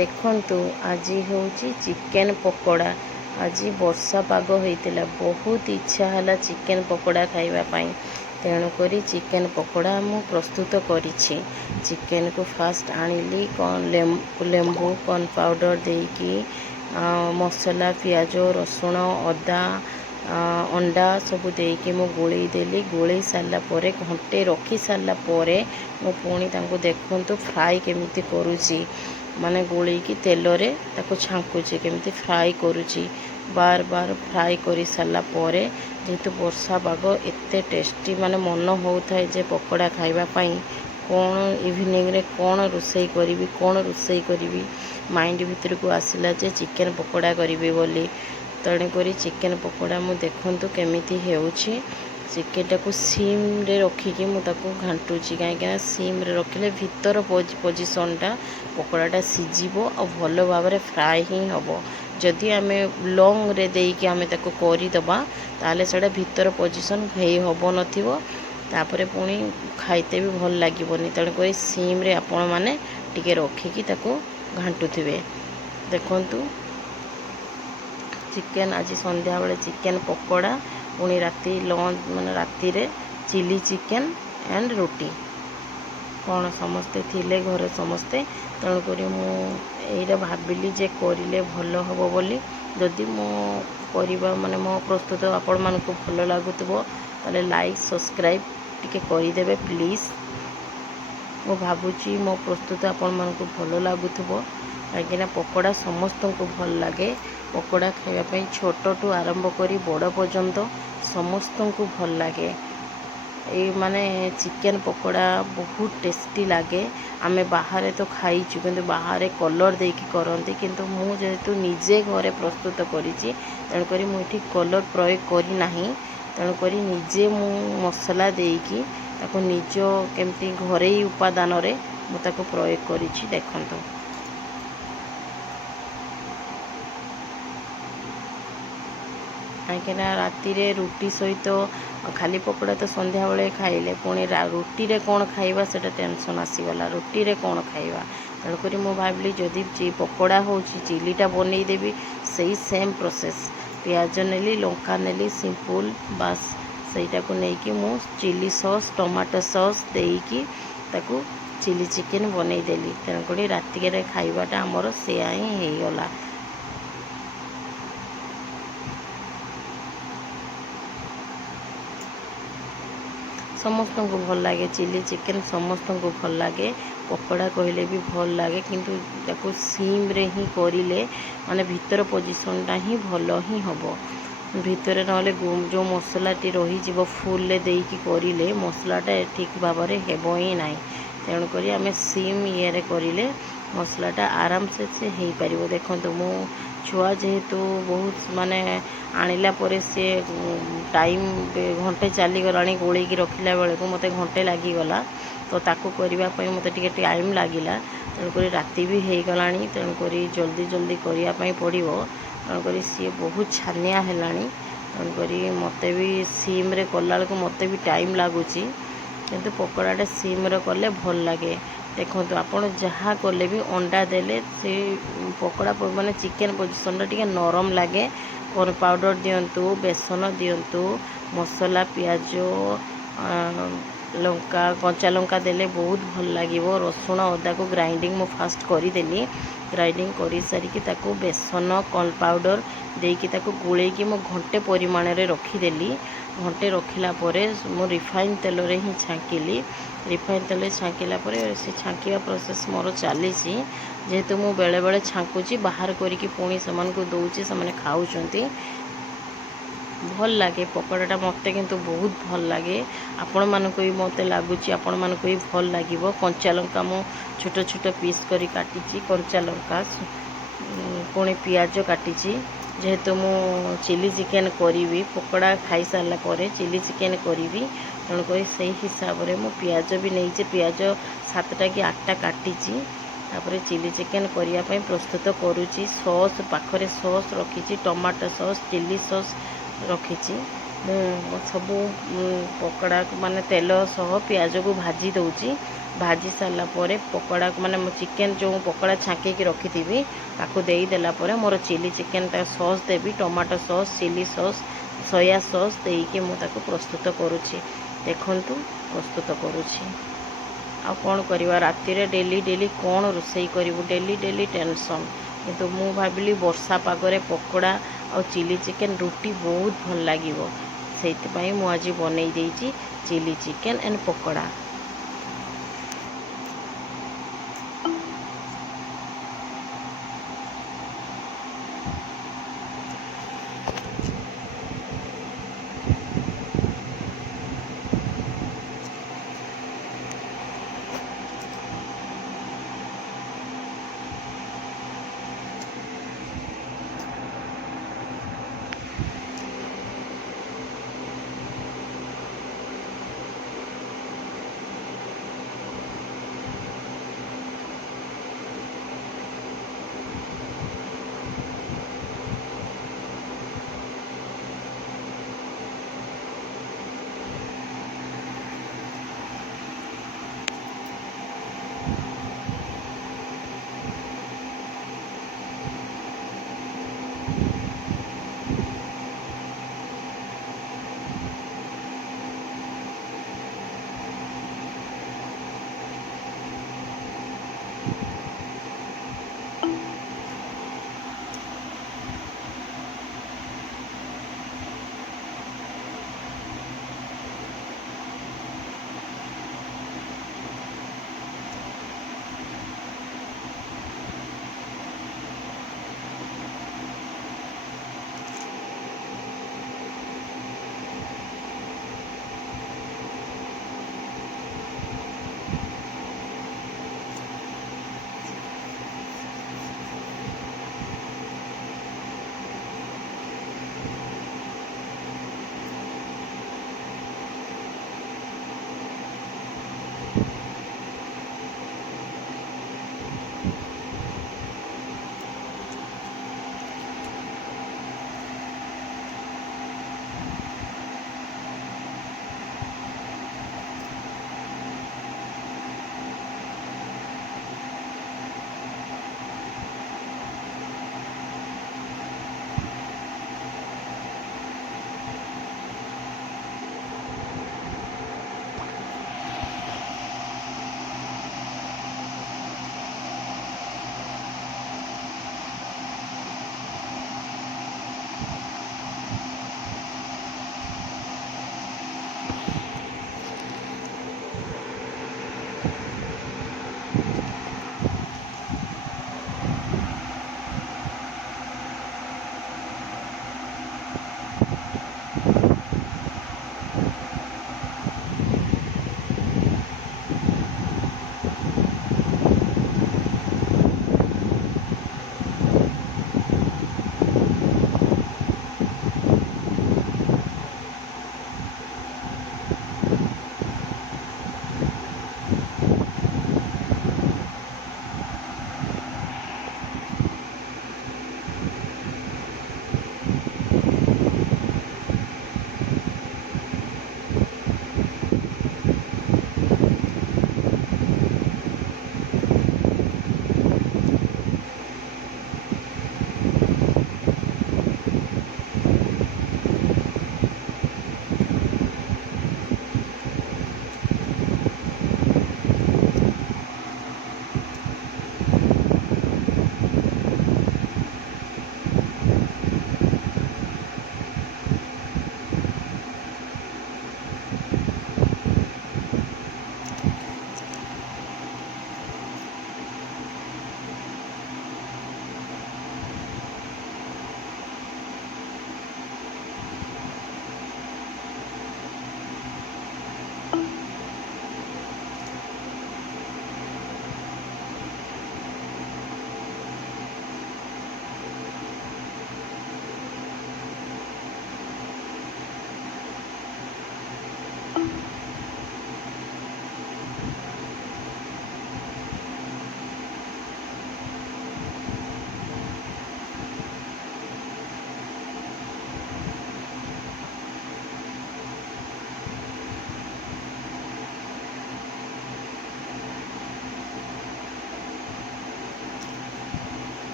देखंतु आज हूँ चिकेन पकोड़ा। आज वर्षा पाग होता बहुत इच्छा है चिकेन पकोड़ा खाइबापी तेणुक चिकेन पकोड़ा मु प्रस्तुत करी। चिकेन को फास्ट आनिली लेंबू कॉर्न पाउडर देकी मसला पियाज रसुण अदा अंडा सबू देकी मु गोलई देली। गोलई सारा पर घंटे रखी सारा पर मु पुणी देखंतु फ्राई केमिति करुची माने गोली की तेल रे ताको छांकुची केमिति फ्राई करुची। बार बार फ्राई कर सारा पर जेहेतु वर्षा पाग एते टेस्टी माने मन होता है जे पकोड़ा खाइबा पई कौन इवनिंग रे कौन रोसई करी कौन रोसई करी माइंड भीतर को आसला जे चिकेन पकोड़ा करी बोली। तेणुक चिकेन पकोड़ा मु देखंतु केमिति हेउची। चिकेन टाको सीम रे रखिकी मुझे घाटुची कहीं सीम रे रखिले भीतर पोजिशनटा पकोड़ाटा सीझब और भल भाव फ्राए ही हम। जदि आम लंग रे देकी आम करदे ताले सेटा भीतर पोजिशन हे हम नापर पुणी खाइते भी भल लगे। तेणुक सीम रे आपण मैंने टिके रखिकी घाटुवे। देखंतु चिकेन आज संध्या बेले चिकेन पकोड़ा पुणी राति लंच माने राति रे चिली चिकेन एंड रोटी कौन समस्ते थिले घरे समस्ते। तेणुक मुझे भाविली जे करिले भल हम बोली। जदि मो करवा माने मो प्रस्तुत आपण मानकु भल लागुतबो ताले लाइक सब्सक्राइब टिके करिदेबे प्लीज। मो भावुची मो प्रस्तुत आपण मानकु भल लागुतबो कहीं पकोड़ा समस्त को भल लगे। पकोड़ा खाइबापी छोट टू आरंभ करी बड़ पर्यंत समस्त को भल लगे। ये माने चिकेन पकोड़ा बहुत टेस्टी लगे। आमे बाहर तो खाइचु किंतु बाहर कलर देकी करंती किंतु मु जेहेतु निजे घरे प्रस्तुत करिछि तेणुक मुझे कलर प्रयोग करी नाही। तेणुक निजे मु मसला देकी ताको निज केमती घरे उपादान रे मु ताको प्रयोग करिछि। देखंतु कहीं राति रे रुटी सहित खाली पकोड़ा तो संध्या बेले खाइले पुणी रुटी रे कौन खाइबा सेटा टेंशन आसीगला। रुटी रे कौन खाइबा तेणुक मु भाविली जदि पकोड़ा हो चिलीटा बनई देवी सही सेम प्रोसेस पियाज नेली लंका नेली सिंपल बास सहीटा को लेकिन मु चिली सॉस टमाटो सॉस देकी ताकू चिली चिकेन बनई देली। तेणुक राति रे खाइबाटा आमर सेया ही होगला। समस्त को भल लगे चिली चिकेन समस्त को भल लगे। पकोड़ा कहले भी भल लगे किंतु ताको सीम रे ही करिले माने भीतर पोजिशनटा ही भल ही हम। भीतर नले जो मसलाटी रही जीव फुल ले देकी करिले मसलाटा ठीक भाव में हेब ही ना। तेणुक आम सीम ये करिले मसलाटा आराम से हो पार। देखो मु छुआ जेहेतु बहुत माने आनिला पर सी टाइम घंटे चली गला गोल रखिला बेले को मत घंटे लगिगला तो ताकू करने मत टाइम लगिला। तेणुक राति भी हो गला तेणुक जल्दी जल्दी करने पड़ो। तेणुक सी बहुत छानिया है। तेणुक मत भी सीम रे कला मत भी टाइम लगुच किंतु पकोड़ाटा सीम रे कले भल लगे। देखो आपड़ जहाँ कले भी अंडा देले से पकोड़ा माने चिकेन पोजिशन टे नरम लगे। कॉर्न पाउडर दिंतु बेसन दिंतु मसला पियाज लंका कंचा लंका देले बहुत भल लगे। रसुण अदा को ग्राइंडिंग मु फास्ट करदेली। ग्राइंडिंग कर सारिकी ताको बेसन कॉर्न पाउडर देकी ताको गोलेकी मु घंटे परिमाण रे रखीदेली। घंटे रखिला परे मु रिफाइन तेल रे ही छांकिली। रिफाइन तेल छांकिला परे से छांकिया प्रोसेस मोर चली जेहेतु मु बेले बेले छांकुची बाहर करिकी पुणी सेमान को दउची सेमाने खाउचंती भल लगे। पकोड़ाटा मत किंतु बहुत भल लगे। आपण मानको भी मत लगुच आपण मानको भी भल लगिवो। कंचा लंका मु छोट छोट पीस करी काटिची कंचा लंका पुणी पियाज काटिची जेहेतु मु चिली चिकेन करी पकोड़ा खाई सारा पर चिली चिकेन करी तेणुक से हिसाब से मु पियाज भी नहीं पियाज 7टा कि 8टा काटिची तापर चिली चिकेन करने प्रस्तुत करुच्ची। सॉस पाखरे सॉस रखी टमाटो सॉस चिली सॉस रखी सबू पकोड़ा माने तेल सह पियाज को भाजी दउची भाजी सारा पर पकोड़ा माने चिकेन जो पकोड़ा छाँकि रखी ताकू देदेला मोर चिली चिकेन सॉस देवी tomato sauce chilli sauce soya sauce देके मुझे प्रस्तुत करुँची देखंतु प्रस्तुत करुँची आ कौन करवा राति रे डेली डेली कौन रोषे करूँ डेली डेली टेंशन किंतु मु भाविली वर्षा पागरे पकोड़ा और चिली चिकेन रुटी बहुत भल लगे से आज बनई चिली चिकेन एंड पकोड़ा।